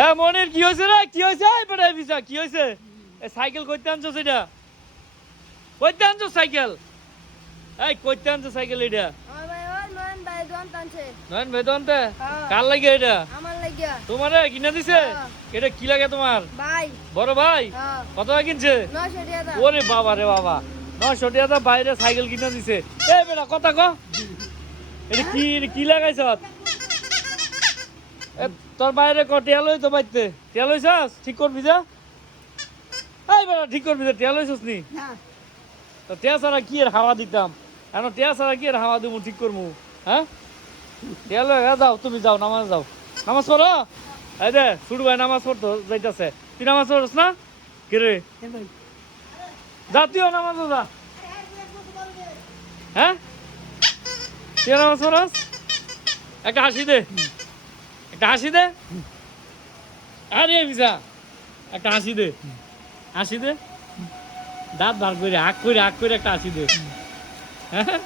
এ মনির কি হয়েছে রে? কি হয়েছে? এই বেটা ভিসা কি হয়েছে? এই সাইকেল কইতে আনছো সেটা? কইতে আনছো সাইকেল? এই কইতে আনছো সাইকেল এটা? আমার ভাই ওর নয়ন ভাই দোকান টানছে। নয়ন বেদন্তে? হ্যাঁ। কার লাগে এটা? আমার লাগিয়া। তোমারে কিনে দিছে? হ্যাঁ। এটা কি লাগে তোমার? ভাই। বড় ভাই? হ্যাঁ। কত টাকা কিনছে? 900 টাকা দাম। ওরে বাবা রে বাবা, 900 টাকা দাম বাইরে সাইকেল কিনে দিছে। এই বেটা কথা ক, এটা কি লাগাইছ? তোর বাইরে ক টিয়া লই তো বাইতে, টিয়া লইছাস? ঠিক করবি যা। এই বেটা ঠিক করবি যা, টিয়া লইছস নি? না। তো টিয়া ছাড়া কি এর হাওয়া দিতাম? এখন টিয়া ছাড়া কি এর হাওয়া দেবো ঠিক করবো? হ্যাঁ, টিয়া লই যাও, তুমি যাও নামাজ যাও, নামাজ পড়ো। এই দে শুরু ভাই নামাজ পড়তো যাইতাছে, তুই নামাজ পড়স না? কে রে? যা তুইও নামাজ যা। হ্যাঁ, তুই নামাজ পড়স? একটা হাসি দে, একটা হাসি দে। আরে ভিসা একটা হাসি দে, হাসি দে, দাঁত বার করে আগ করে একটা হাসি দে। হ্যাঁ